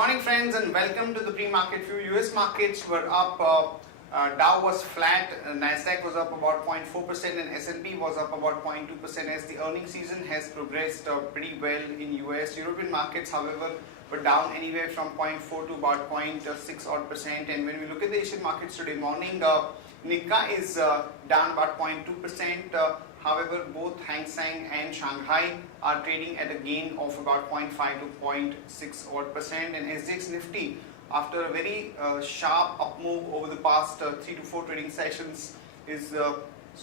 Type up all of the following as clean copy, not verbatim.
morning friends and welcome to the pre-market view. US markets were up, Dow was flat, Nasdaq was up about 0.4% and S&P was up about 0.2% as the earnings season has progressed pretty well in US. European markets however were down anywhere from 0.4 to about 0.6 odd percent, and when we look at the Asian markets today morning, Nikkei is down about 0.2%. However, both Hang Seng and Shanghai are trading at a gain of about 0.5 to 0.6 odd percent, and SGX Nifty, after a very sharp up move over the past 3 to 4 trading sessions, is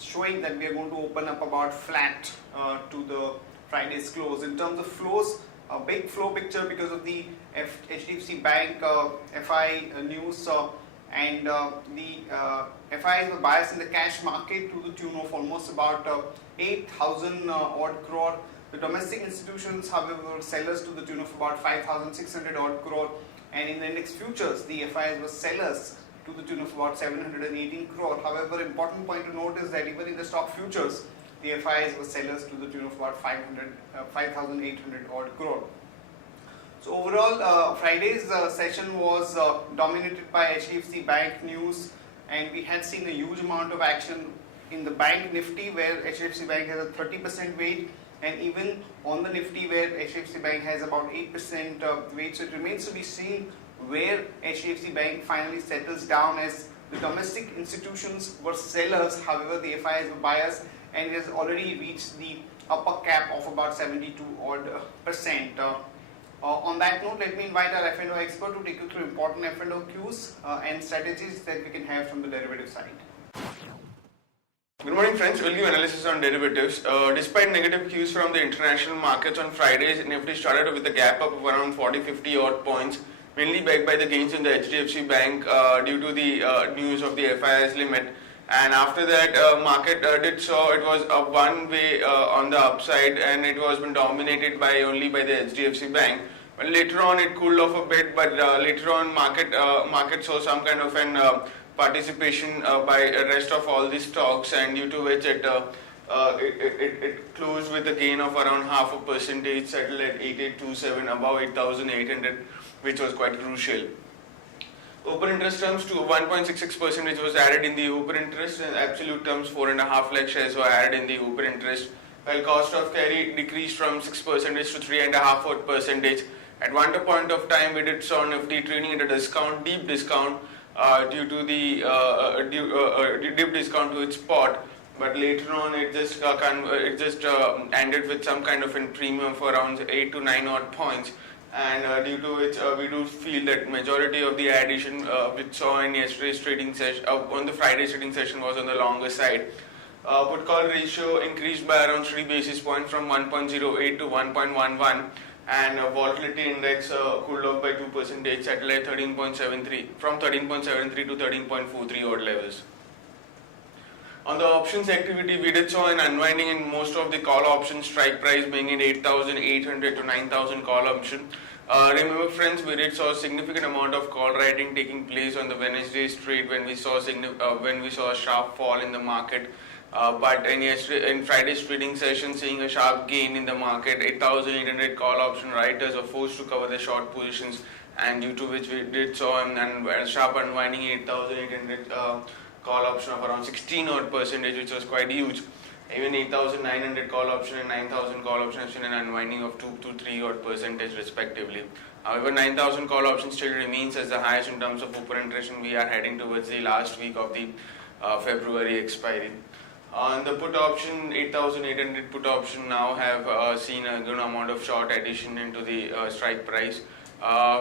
showing that we are going to open up about flat to the Friday's close. In terms of flows, a big flow picture because of the HDFC Bank FI news. And the FIs were biased in the cash market to the tune of almost about 8,000 odd crore. The domestic institutions, however, were sellers to the tune of about 5,600 odd crore. And in the index futures, the FIs were sellers to the tune of about 718 crore. However, important point to note is that even in the stock futures, the FIs were sellers to the tune of about 5,800 odd crore. So overall, Friday's session was dominated by HDFC Bank news, and we had seen a huge amount of action in the Bank Nifty where HDFC Bank has a 30% weight, and even on the Nifty where HDFC Bank has about 8% weight. So it remains to be seen where HDFC Bank finally settles down, as the domestic institutions were sellers, however the FIs were buyers, and it has already reached the upper cap of about 72 odd percent. On that note, let me invite our F&O expert to take you through important F&O cues and strategies that we can have from the derivative side. Good morning friends, we'll give analysis on derivatives. Despite negative cues from the international markets on Fridays, Nifty started with a gap up of around 40-50 odd points, mainly backed by the gains in the HDFC Bank due to the news of the FIS limit. And after that, market did so it was a one way on the upside, and it was been dominated by only by the HDFC Bank. Well, later on it cooled off a bit, but later on market saw some kind of an participation by the rest of all the stocks, and due to which it closed with a gain of around 0.5%, settled at 8827, above 8,800, which was quite crucial. Open interest terms to 1.66%, which was added in the open interest. In absolute terms, 4.5 lakh shares were added in the open interest, while cost of carry decreased from 6% to 3.5%. At one point of time, we did saw Nifty trading at a discount, deep discount, due to the deep discount to its spot. But later on, it just ended with some kind of a premium for around 8 to 9 odd points. And due to which we do feel that majority of the addition which saw in yesterday's trading session, on the Friday's trading session, was on the longer side. Put call ratio increased by around 3 basis points from 1.08 to 1.11, and volatility index cooled off by 2%, settled at 13.73, from 13.73 to 13.43 odd levels. On the options activity, we did saw an unwinding in most of the call options, strike price being in 8,800 to 9,000 call option. Remember friends, we did saw a significant amount of call writing taking place on the Wednesday's trade when we saw a sharp fall in the market. But in Friday's trading session, seeing a sharp gain in the market, 8,800 call option writers were forced to cover the short positions, and due to which we did saw a sharp unwinding in 8,800 call option of around 16 odd percentage, which was quite huge. Even 8,900 call option and 9,000 call option have seen an unwinding of 2 to 3 odd percentage respectively. However, 9,000 call option still remains as the highest in terms of open interest, and we are heading towards the last week of the February expiry. On the put option, 8,800 put option now have seen a good amount of short addition into the strike price,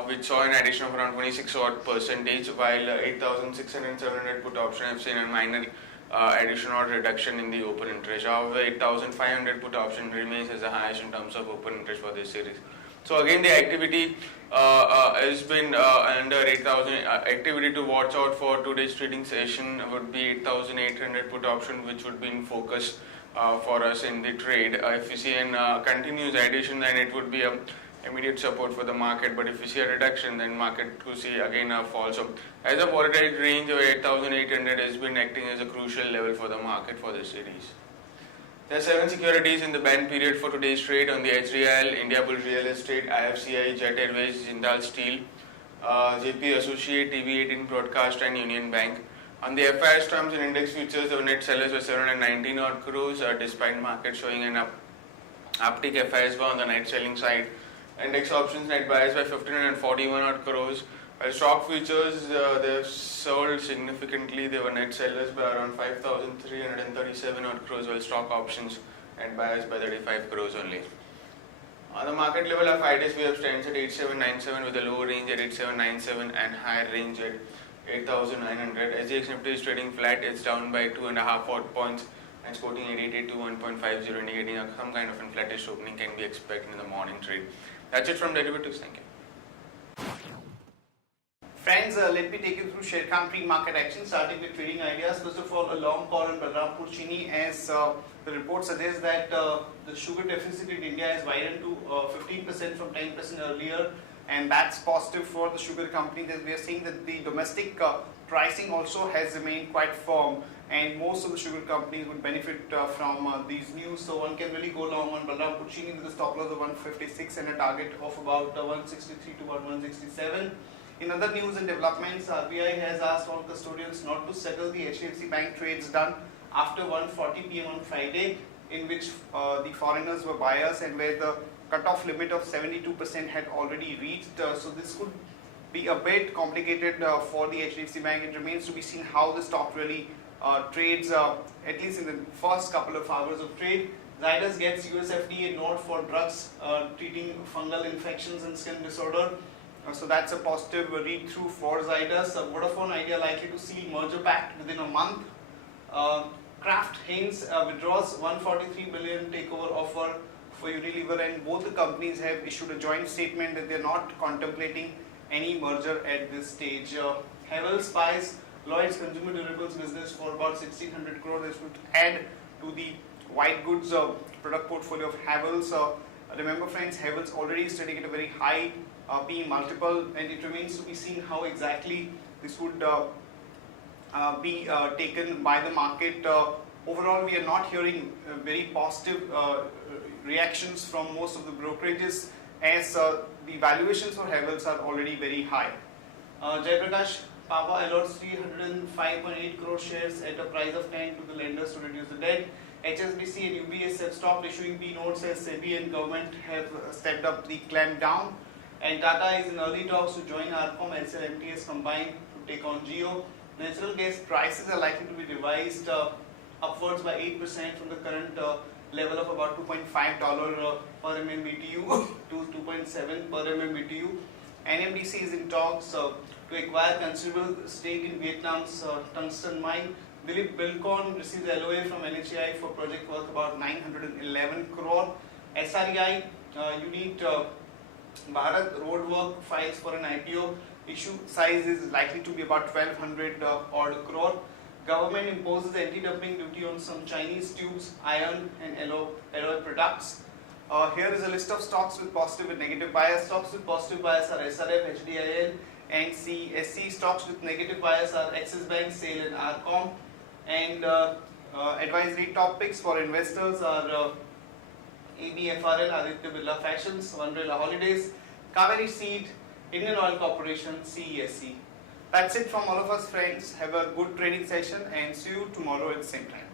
which saw an addition of around 26 odd percentage, while 8,600 and 700 put option have seen a minor addition or reduction in the open interest. However, 8,500 put option remains as the highest in terms of open interest for this series. So again, the activity has been under 8,000. Activity to watch out for today's trading session would be 8,800 put option, which would be in focus for us in the trade. If you see a continuous addition, then it would be a immediate support for the market, but if you see a reduction, then market to see again a fall. So as a volatile range of 8,800 has been acting as a crucial level for the market for this series. There are 7 securities in the ban period for today's trade on the HDL, India Bull Real Estate, IFCI, Jet Airways, Jindal Steel, JP Associate, TV18 Broadcast and Union Bank. On the FIS terms and index futures, the net sellers were 719 odd crores, despite market showing an uptick. FIS were on the net selling side. Index options net buyers by 1541 odd crores. While stock futures, they have sold significantly. They were net sellers by around 5,337 odd crores, while stock options net buyers by 35 crores only. On the market level of FIDs, we have stands at 8797 with a lower range at 8797 and higher range at 8,900. SGX Nifty is trading flat. It's down by 2.5 odd points and it's quoting at 8821.50, indicating some kind of a flattish opening can be expected in the morning trade. That's it from derivatives. Thank you. Friends, let me take you through Sharekhan pre-market action, starting with trading ideas. First of all, a long call on Balrampur Chini, as the report suggests that the sugar deficit in India has widened to 15% from 10% earlier, and that's positive for the sugar company. That we are seeing that the domestic pricing also has remained quite firm, and most of the sugar companies would benefit from these news. So one can really go long on Balrampur Chini with a stop loss of 156 and a target of about 163 to about 167. In other news and developments, RBI has asked all custodians not to settle the HDFC Bank trades done after 1:40 p.m. on Friday, in which the foreigners were buyers and where the cutoff limit of 72% had already reached. So this could be a bit complicated for the HDFC Bank. It remains to be seen how the stock really trades, at least in the first couple of hours of trade. Zydus gets US FDA note for drugs treating fungal infections and skin disorder. So that's a positive read-through for Zydus. Vodafone Idea likely to see merger pact within a month. Kraft Heinz withdraws 143 billion takeover offer for Unilever, and both the companies have issued a joint statement that they're not contemplating any merger at this stage. Havells buys Lloyd's consumer durables business for about 1600 crore. This would add to the white goods product portfolio of Havells. Remember friends, Havells already is trading at a very high PE multiple, and it remains to be seen how exactly this would be taken by the market. Overall, we are not hearing very positive reactions from most of the brokerages, as the valuations for Havells are already very high. Jaiprakash Pava allots 305.8 crore shares at a price of 10 to the lenders to reduce the debt. HSBC and UBS have stopped issuing P notes as SEBI and government have stepped up the clamp down. And Tata is in early talks to join Arcom, LCL, MTS combined to take on Jio. Natural gas prices are likely to be revised upwards by 8% from the current level of about $2.5 per MMBTU to 2.7 per MMBTU. NMDC is in talks to acquire considerable stake in Vietnam's tungsten mine. Dilip Bilkon receives LOA from NHAI for project worth about 911 crore. SREI unit Bharat Roadwork files for an IPO. Issue size is likely to be about 1200 odd crore. Government imposes anti-dumping duty on some Chinese tubes, iron and alloy products. Here is a list of stocks with positive and negative bias. Stocks with positive bias are SRF, HDIL and CSC. Stocks with negative bias are Axis Bank, SAIL and Arcom. And advisory topics for investors are ABFRL, Aditya Birla Fashions, Vanrela Holidays, Kaveri Seed, Indian Oil Corporation, CESC. That's it from all of us friends. Have a good trading session and see you tomorrow at the same time.